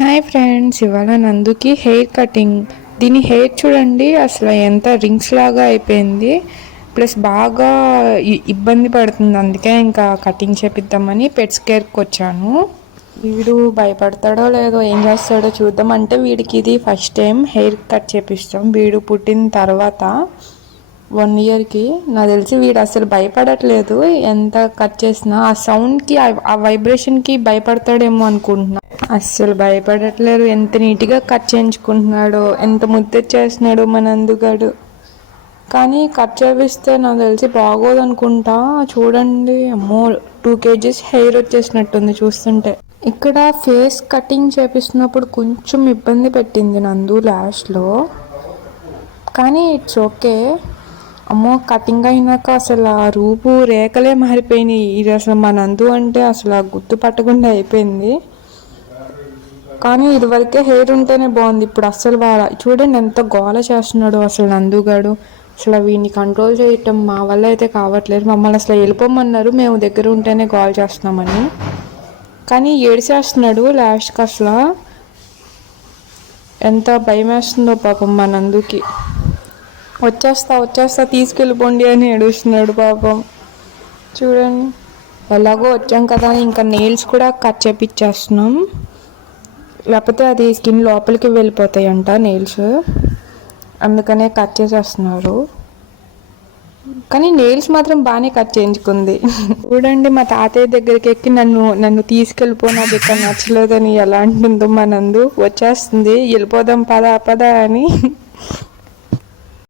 Hi friends, ఇవాళ నందుకి hair cutting. దీని hair చూడండి, అసలు ఎంత రింగ్స్ లాగా అయిపోయింది. ప్లస్ బాగా ఇబ్బంది పడుతుంది. అందుకే ఇంకా కటింగ్ చేపిద్దామని పెట్స్ కేర్కి వచ్చాను. వీడు భయపడతాడో లేదో, ఏం చేస్తాడో చూద్దాం. అంటే వీడికి ఇది ఫస్ట్ టైం హెయిర్ కట్ చేపిస్తాం. వీడు పుట్టిన తర్వాత 1 ఇయర్కి నాకు తెలిసి వీడు అసలు భయపడట్లేదు. ఎంత కట్ చేసినా ఆ సౌండ్కి, ఆ వైబ్రేషన్కి భయపడతాడేమో అనుకుంటున్నా. అస్సలు భయపడట్లేదు. ఎంత నీట్గా కట్ చేయించుకుంటున్నాడో, ఎంత ముద్దొచ్చేస్తున్నాడు మన నందుగాడు. కానీ కట్ చేపిస్తే నాకు తెలిసి బాగోదు అనుకుంటా. చూడండి, అమ్మో 2 kgs హెయిర్ వచ్చేసినట్టుంది చూస్తుంటే. ఇక్కడ ఫేస్ కటింగ్ చేపిస్తున్నప్పుడు కొంచెం ఇబ్బంది పెట్టింది నందు లాస్ట్లో, కానీ ఇట్స్ ఓకే. అమ్మో కటింగ్ అయినాక అసలు ఆ రూపు రేఖలే మారిపోయినాయి. ఇది అసలు మా నందు అంటే అసలు గుర్తు పట్టకుండా అయిపోయింది. కానీ ఇదివరకే హెయిర్ ఉంటేనే బాగుంది, ఇప్పుడు అస్సలు బాగా. చూడండి ఎంత గోల చేస్తున్నాడు అసలు నందుగాడు. అసలు వీడిని కంట్రోల్ చేయటం మా వల్ల అయితే కావట్లేదు. మమ్మల్ని అసలు వెళ్ళిపోమన్నారు, మేము దగ్గర ఉంటేనే గోల చేస్తున్నామని. కానీ ఏడిసేస్తున్నాడు లాస్ట్కి. అసలు ఎంత భయం వేస్తుందో పాపం మా నందుకి. వచ్చేస్తా తీసుకెళ్ళిపోండి అని ఏడుస్తున్నాడు పాపం. చూడండి, ఎలాగో వచ్చాం కదా అని ఇంకా నెయిల్స్ కూడా కట్ చేపిచ్చేస్తున్నాం. లేకపోతే అది స్కిన్ లోపలికి వెళ్ళిపోతాయంట నెయిల్స్, అందుకనే కట్ చేసేస్తున్నారు. కానీ నెయిల్స్ మాత్రం బాగానే కట్ చేయించుకుంది. చూడండి, మా తాతయ్య దగ్గరికి ఎక్కి నన్ను తీసుకెళ్ళిపో, నాకు ఇక్కడ నచ్చలేదని ఎలా అంటుందో మా నందు. వచ్చేస్తుంది, వెళ్ళిపోదాం పద అని.